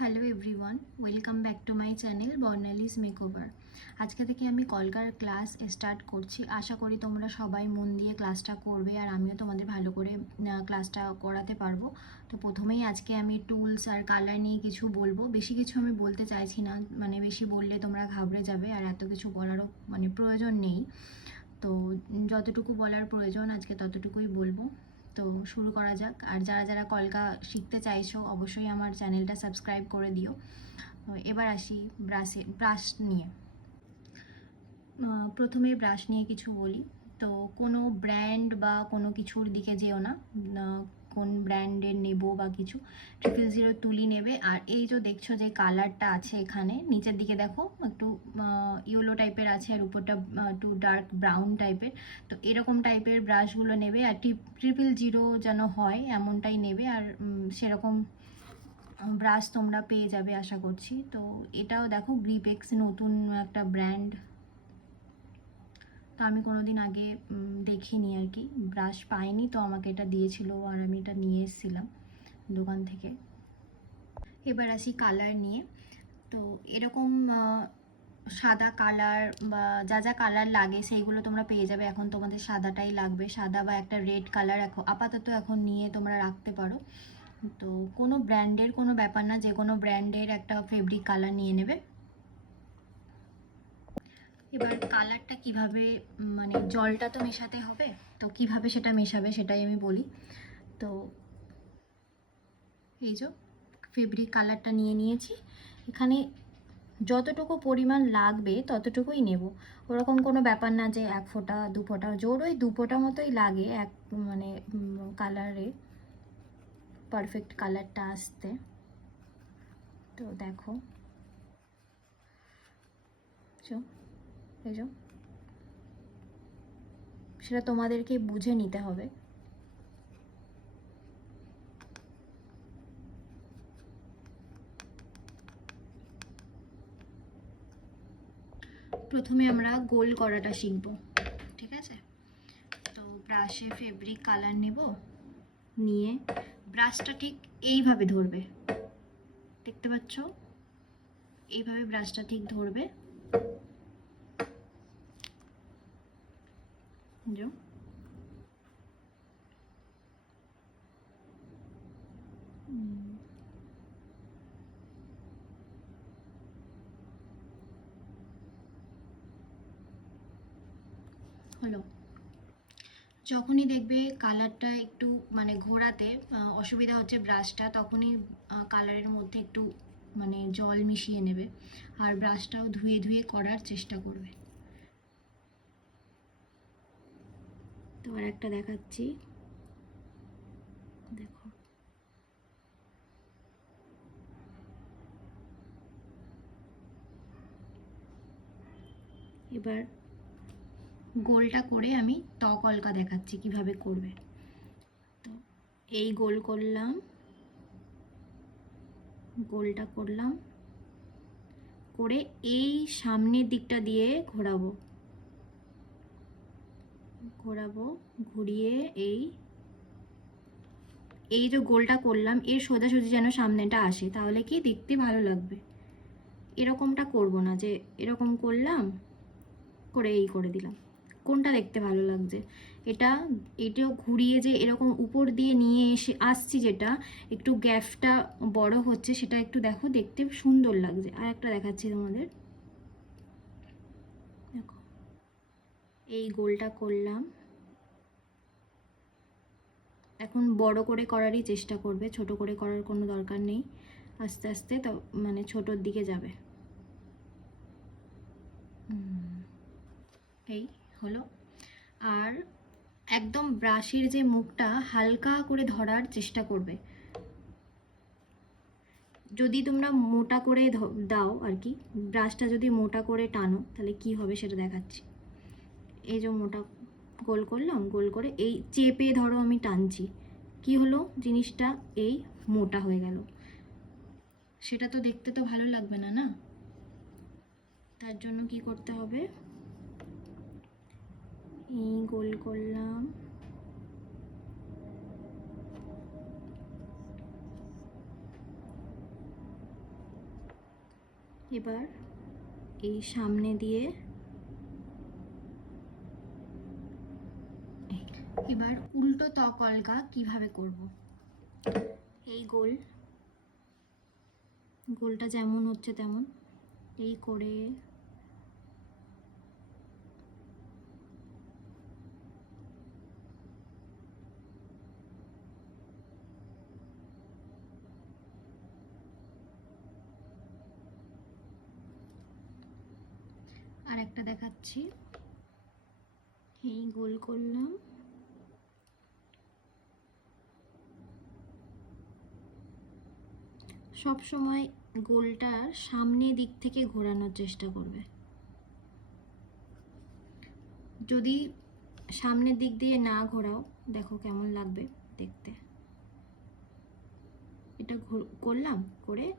Hello everyone welcome back to my channel Bornali's makeover আজকে থেকে আমি কলকার ক্লাস স্টার্ট করছি। আশা করি তোমরা সবাই মন দিয়ে ক্লাসটা করবে আর আমিও তোমাদের ভালো করে ক্লাসটা করাতে পারব। তো প্রথমেই আজকে আমি টুলস আর কালার নিয়ে কিছু বলব। বেশি কিছু আমি বলতে চাইছি না মানে বেশি বললে তোমরা ঘাবড়ে যাবে আর এত কিছু বলারও মানে প্রয়োজন নেই। তো যতটুকু বলার প্রয়োজন আজকে ততটুকুই বলব। তো শুরু করা যাক। আর যারা যারা কলকা শিখতে চাইছো, অবশ্যই আমার চ্যানেলটা সাবস্ক্রাইব করে দিও। এবার আসি ব্রাশে ব্রাশ নিয়ে। প্রথমে ব্রাশ নিয়ে কিছু বলি। তো কোনো ব্র্যান্ড বা কোনো কিছুর দিকে যেও না। কোন ব্র্যান্ডের নেব বা কিছু ট্রিপল জিরো তুলি নেবে। আর এই যে দেখছ যে কালারটা আছে এখানে, নিচের দিকে দেখো, একটু ইয়েলো টাইপের আছে আর উপরটা একটু ডার্ক ব্রাউন টাইপের তো এরকম টাইপের ব্রাশগুলো নেবে আর ট্রিপল জিরো যেন হয় এমনটাই নেবে। আর সেরকম ব্রাশ তোমরা পেয়ে যাবে আশা করছি। তো এটাও দেখো গ্রিপেক্স নতুন একটা ব্র্যান্ড তো আমি কোনো দিন আগে দেখিনি আর কি। ব্রাশ পাইনি তো আমাকে এটা দিয়েছিল আর আমি এটা নিয়ে এসেছিলাম দোকান থেকে। এবার আসি কালার নিয়ে। তো এরকম সাদা কালার বা যা যা কালার লাগে সেইগুলো তোমরা পেয়ে যাবে। এখন তোমাদের সাদাটাই লাগবে। সাদা বা একটা রেড কালার এখন, আপাতত এখন নিয়ে তোমরা রাখতে পারো। তো কোনো ব্র্যান্ডের কোনো ব্যাপার না, যে কোনো ব্র্যান্ডের একটা ফেব্রিক কালার নিয়ে নেবে। এবার কালারটা কীভাবে মানে জলটা তো মেশাতে হবে, তো কীভাবে সেটা মেশাবে সেটাই আমি বলি। তো এই যে ফেব্রিক কালারটা নিয়ে নিয়েছি। এখানে যতটুকু পরিমাণ লাগবে ততটুকুই নেব। ওরকম কোনো ব্যাপার না যে এক ফোঁটা, দু ফোঁটা, জোর ওই দু ফোঁটা মতোই লাগে এক মানে কালারে পারফেক্ট কালারটা আসতে। তো দেখো। চো এই যো। সেটা তোমাদেরকে বুঝে নিতে হবে। প্রথমে আমরা গোল করাটা শিখব, ঠিক আছে? তো ব্রাশে ফেব্রিক কালার নেব, নিয়ে ব্রাশটা ঠিক এইভাবে ধরবে। দেখতে পাচ্ছ? এইভাবে ব্রাশটা ঠিক ধরবে। হুম। হলো যখনই দেখবে কালারটা একটু মানে ঘোরাতে অসুবিধা হচ্ছে ব্রাশটা তখনই কালারের মধ্যে একটু মানে জল মিশিয়ে নেবে। আর ব্রাশটাও ধুয়ে ধুয়ে করার চেষ্টা করবে। তো আর একটা দেখাচ্ছি। দেখো। এবার গোলটা করে আমি তকলকা দেখাচ্ছি কীভাবে করবে। তো এই গোল করলাম। গোলটা করলাম। করে এই সামনের দিকটা দিয়ে ঘোরাবো। ঘোরাবো, ঘুরিয়ে এই এই যে গোলটা করলাম, এর সোজাসুজি যেন সামনেটা আসে, তাহলে কি দেখতে ভালো লাগবে? এরকমটা করব না যে এরকম করলাম, করে এই করে দিলাম। কোনটা দেখতে ভালো লাগছে? এটা এটাও ঘুরিয়ে যে এরকম উপর দিয়ে নিয়ে এসে আসছি যেটা, একটু গ্যাপটা বড় হচ্ছে, সেটা একটু দেখো, দেখতে সুন্দর লাগছে। আর একটা দেখাচ্ছি তোমাদের দেখো এই গোলটা করলাম। এখন বড় করে করারই চেষ্টা করবে, ছোট করে করার কোনো দরকার নেই। আস্তে আস্তে তো মানে ছোটোর দিকে যাবে। এই হলো। আর একদম ব্রাশের যে মুখটা হালকা করে ধরার চেষ্টা করবে। যদি তোমরা মোটা করে দাও আর কি, ব্রাশটা যদি মোটা করে টানো, তাহলে কি হবে সেটা দেখাচ্ছি। এই যে মোটা গোল করলাম, গোল করে এই চেপে ধরো আমি টানছি। কি হলো? জিনিসটা এই মোটা হয়ে গেল। সেটা তো দেখতে তো ভালো লাগবে না না? তার জন্য কি করতে হবে? এই গোল করলাম। এবার এই সামনে দিয়ে এবার উল্টো ত কলকা কীভাবে করব? এই গোল। গোলটা যেমন হচ্ছে তেমন। এই করে। আর একটা দেখাচ্ছি। এই গোল করলাম। সব সময় গোলটার সামনে দিক থেকে ঘোরানোর চেষ্টা করবে। যদি সামনের দিক দিয়ে না ঘোরাও, দেখো কেমন লাগবে দেখতে। এটা করলাম, করে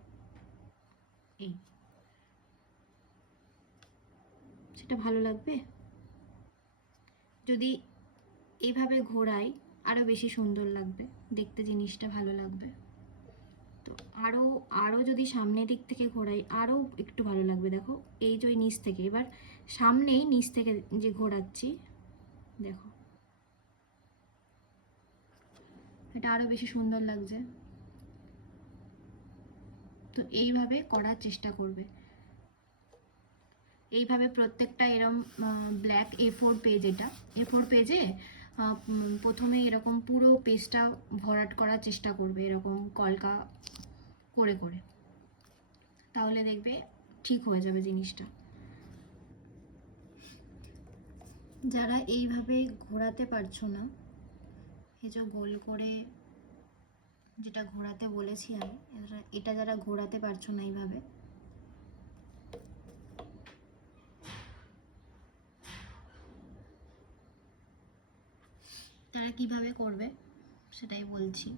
এই। সেটা ভালো লাগবে? যদি এভাবে ঘোরাই আরও বেশি সুন্দর লাগবে, দেখতে জিনিসটা ভালো লাগবে। আরও আরও যদি সামনের দিক থেকে ঘোরাই আরও একটু ভালো লাগবে, দেখো। এই যে নিচ থেকে, এবার সামনেই নিচ থেকে যে ঘোরাচ্ছি, দেখো। এটা আরও বেশি সুন্দর লাগছে। তো এইভাবে করার চেষ্টা করবে। এইভাবে প্রত্যেকটা এরম ব্ল্যাক এ ফোর পেজ এটা। এ ফোর পেজে প্রথমে এরকম পুরো পেজটা ভরাট করার চেষ্টা করবে, এরকম কলকা করে করে। তাহলে দেখবে ঠিক হয়ে যাবে জিনিসটা। যারা এইভাবে ঘোরাতে পারছ না, এই যে গোল করে যেটা ঘোরাতে বলেছি আমি এটা যারা ঘোরাতে পারছ না এইভাবে, তারা কীভাবে করবে সেটাই বলছি।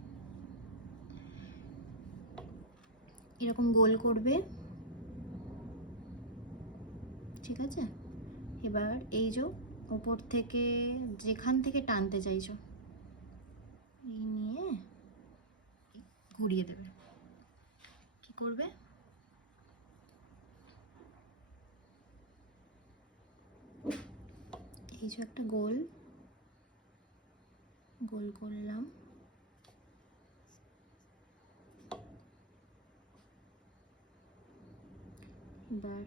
এরকম গোল করবে। ঠিক আছে? এবার এই যে উপর থেকে যেখান থেকে টানতে চাইছো, এই নিয়ে ঘুরিয়ে দেবে। কি করবে? এই যে একটা গোল গোল করলাম। এবার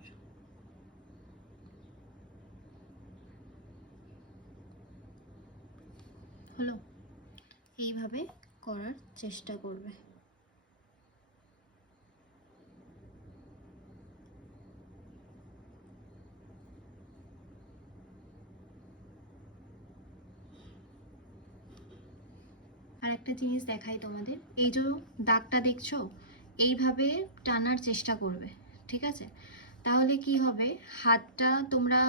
হলো, এইভাবে করার চেষ্টা করবে। আর একটা জিনিস দেখাই তোমাদের। এই যে দাগটা দেখছ, এইভাবে টানার চেষ্টা করবে, ঠিক আছে? তাহলে কি হবে? হাতটা তোমরা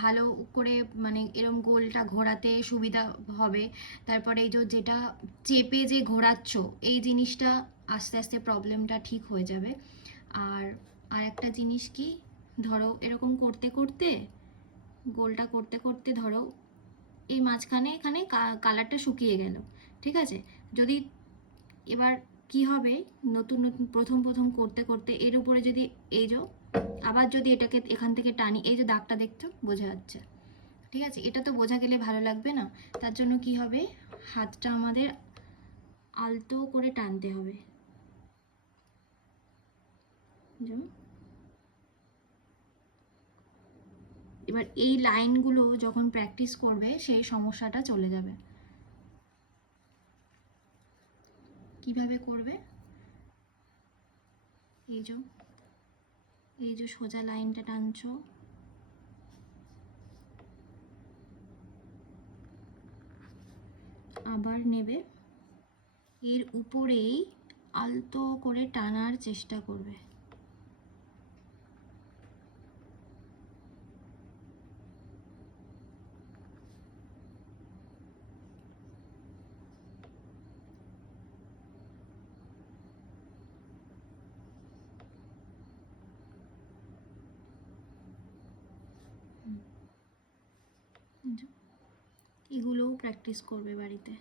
ভালো করে মানে এরম গোলটা ঘোরাতে সুবিধা হবে। তারপরে এই যেটা চেপে যে ঘোরাচ্ছ, এই জিনিসটা আস্তে আস্তে প্রবলেমটা ঠিক হয়ে যাবে। আর আর একটা জিনিস কি? ধরো এরকম করতে করতে, গোলটা করতে করতে ধরো এই মাঝখানে এখানে কালারটা শুকিয়ে গেল, ঠিক আছে? যদি এবার কি হবে? নতুন নতুন, প্রথম প্রথম করতে করতে এর উপরে যদি এই যে আবার যদি এটাকে এখান থেকে টানি, এই যে দাগটা দেখছ, বোঝা যাচ্ছে। ঠিক আছে? এটা তো বোঝা গেলে ভালো লাগবে না। তার জন্য কি হবে? হাতটা আমাদের আলতো করে টানতে হবে। এবার এই লাইনগুলো যখন প্র্যাকটিস করবে, সেই সমস্যাটা চলে যাবে। কীভাবে করবে? এই যে এই যে সোজা লাইনটা টানছো। আবার নেবে। এর উপরেই আলতো করে টানার চেষ্টা করবে। এগুলোও প্র্যাকটিস করবে বাড়িতে।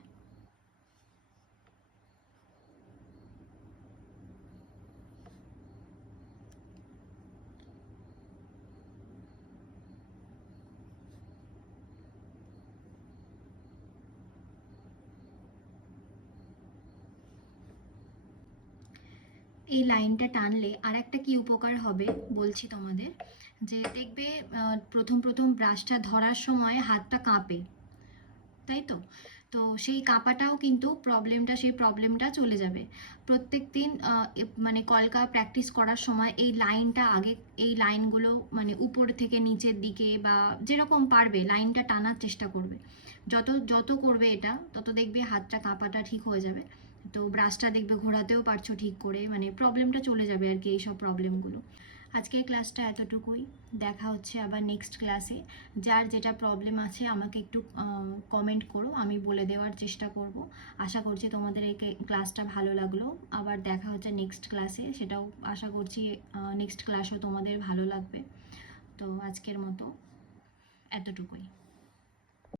এই লাইনটা টানলে আর একটা কী উপকার হবে বলছি তোমাদের? যে দেখবে প্রথম প্রথম ব্রাশটা ধরার সময় হাতটা কাঁপে। তাই তো? তো সেই কাঁপাটাও কিন্তু প্রবলেমটা সেই প্রবলেমটা চলে যাবে। প্রত্যেক দিন মানে কলকা প্র্যাকটিস করার সময় এই লাইনটা আগে, এই লাইনগুলো মানে উপর থেকে নিচের দিকে বা যেরকম পারবে লাইনটা টানার চেষ্টা করবে। যত যত করবে এটা, তত দেখবে হাতটা, কাঁপাটা ঠিক হয়ে যাবে। তো ব্রাশটা দেখবে ঘোরাতেও পারছ ঠিক করে মানে প্রবলেমটা চলে যাবে আর কি এইসব প্রবলেমগুলো আজকের ক্লাসটা এতটুকুই। দেখা হচ্ছে আবার নেক্সট ক্লাসে যার যেটা প্রবলেম আছে আমাকে একটু কমেন্ট করো, আমি বলে দেওয়ার চেষ্টা করব। আশা করছি তোমাদের এই ক্লাসটা ভালো লাগল। আবার দেখা হচ্ছে নেক্সট ক্লাসে সেটাও আশা করছি নেক্সট ক্লাসও তোমাদের ভালো লাগবে। তো আজকের মতো এতটুকুই।